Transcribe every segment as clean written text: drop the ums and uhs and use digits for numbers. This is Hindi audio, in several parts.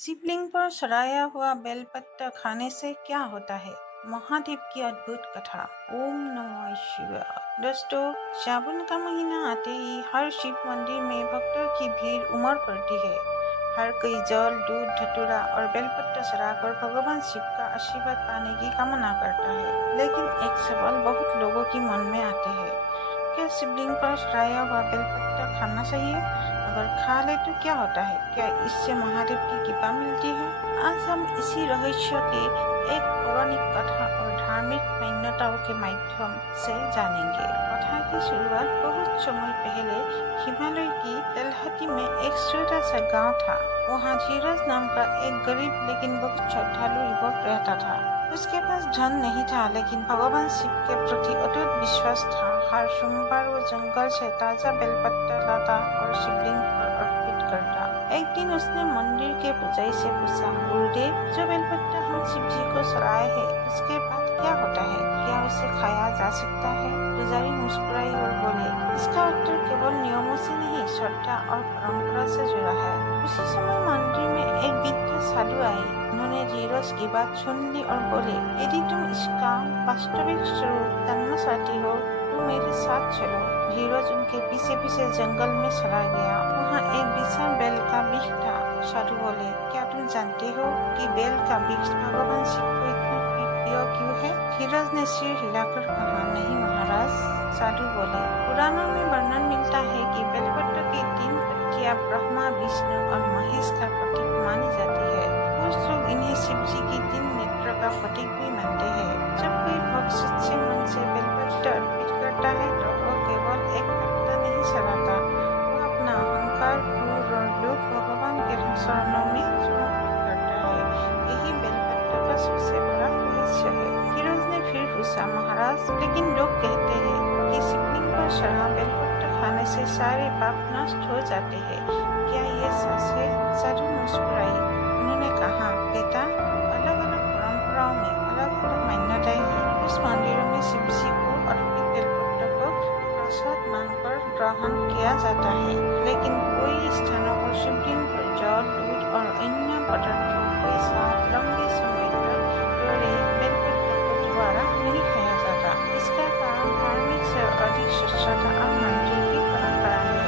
शिवलिंग पर चढ़ाया हुआ बेलपत्र खाने से क्या होता है? महादेव की अद्भुत कथा। ओम नमः शिवाय। दोस्तों, सावन का महीना आते ही हर शिव मंदिर में भक्तों की भीड़ उमड़ पड़ती है। हर कोई जल, दूध, धतूरा और बेलपत्र चढ़ाकर भगवान शिव का आशीर्वाद पाने की कामना करता है। लेकिन एक सवाल बहुत लोगों के मन में आते हैं, क्या शिवलिंग पर चढ़ाया हुआ बेलपत्र खाना चाहिए? अगर खा ले तो क्या होता है? क्या इससे महादेव की कृपा मिलती है? आज हम इसी रहस्य के एक पौराणिक कथा और धार्मिक मान्यताओं के माध्यम से जानेंगे। कथा की शुरुआत बहुत समय पहले हिमालय की तलहटी में एक छोटा सा गांव था। वहां धीरज नाम का एक गरीब लेकिन बहुत श्रद्धालु युवक रहता था। उसके पास धन नहीं था, लेकिन भगवान शिव के प्रति अटूट विश्वास था। हर सोमवार वो जंगल से ताजा बेलपत्र लाता और शिवलिंग पर अर्पित करता। एक दिन उसने मंदिर के पुजारी से पूछा, गुरुदेव, जो बेलपत्र हम शिव जी को चढ़ाए है, उसके बाद क्या होता है? क्या उसे खाया जा सकता है? पुजारी मुस्कुराई और बोले, इसका उत्तर केवल नियमों से नहीं, श्रद्धा और परंपरा से जुड़ा है। उसी समय मंदिर में एक वृद्ध साधु आई। उन्होंने धीरज की बात सुन ली और बोले, यदि तुम इसका वास्तविक स्वरूप जानना चाहती हो तो मेरे साथ चलो। धीरज उनके पीछे पीछे जंगल में चला गया। वहाँ एक विशाल बेल का वृक्ष था। साधु बोले, क्या तुम जानते हो कि बेल का वृक्ष भगवान शिव को इतना प्रिय क्यों है? धीरज ने सिर हिलाकर कहा, नहीं महाराज। साधु बोले, पुराणों में वर्णन मिलता है कि बेलपत्र की 3 पत्तियां ब्रह्मा, विष्णु और महेश का प्रतीक मानी जाती है। कुछ लोग इन्हें शिव जी की 3 नेत्र का प्रतीक भी मानते हैं। जब कोई भक्त सच्चे मन से बेलपत्र अर्पित करता है तो वो केवल एक पत्ता नहीं चढ़ाता, वो अपना अहंकार, क्रोध और लोभ भगवान के चरणों में समर्पित करता है। यही बेलपत्र का सबसे बड़ा रहस्य है। फिरोज ने फिर पूछा, महाराज, लेकिन लोग कहते हैं कि शिवलिंग पर चढ़ा बेलपत्र खाने से सारे पाप नष्ट हो जाते हैं, क्या ये सच है? साधु मुस्कुराई। उन्होंने कहा, बेटा, अलग अलग परंपराओं में अलग अलग मान्यताएं हैं। कुछ मंदिरों में शिव जी को अर्पित बेलपत्र को प्रसाद मानकर ग्रहण किया जाता है, लेकिन कई स्थानों पर शिवलिंग पर जल, दूध और अन्य पदार्थों के साथ लंबे समय तक जोड़े बेलपत्र को दोबारा नहीं खाया जाता। इसका कारण धार्मिक से अधिक स्वच्छता और मंदिर की परंपरा है।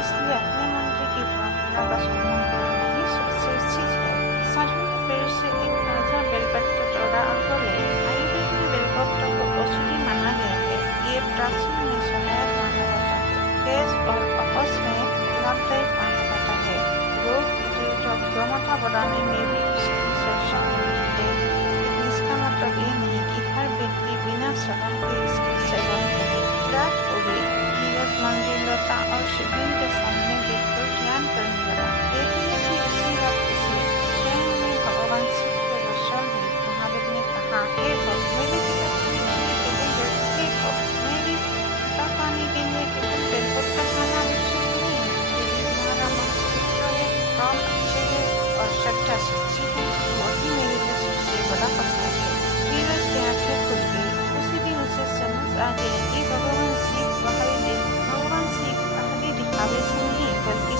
इसलिए अपने मंदिर की परंपरा का सम्मान करना ही सबसे उचित है। साधु ने पेड़ से एक ताजा बेलपत्र तोड़ा और बोले, आयुर्वेद में बेलपत्र को औषधि माना गया है। ये प्राचीन में सहायक माना जाता है। गैस और अपच में लाभदायक माना जाता है। रोग प्रतिरोधक क्षमता बढ़ाने में भी उसकी चर्चा होती है। लेकिन इसका मतलब ये नहीं कि हर व्यक्ति बिना सलाह के इसका सेवन करे। रात हो गई। धीरज मंदिर लौटा और शिवलिंग के सामने बैठकर ध्यान करने लगा। देखते ही उसी रात उसे स्वयं में भगवान शिव के दर्शन हुए। महादेव ने कहा, हे भक्त, मेरी कृपा पाने के लिए केवल बेलपत्र खाना आवश्यक नहीं है। यदि तुम्हारा मन पवित्र है, काम अच्छे है और श्रद्धा सच्ची है, वही मेरे लिए सबसे बड़ा प्रसाद है। धीरज की आंखें खुल गई। उसी दिन उसे समझ आ गई कि भगवान शिव बाहरी दिखावे से नहीं, बल्कि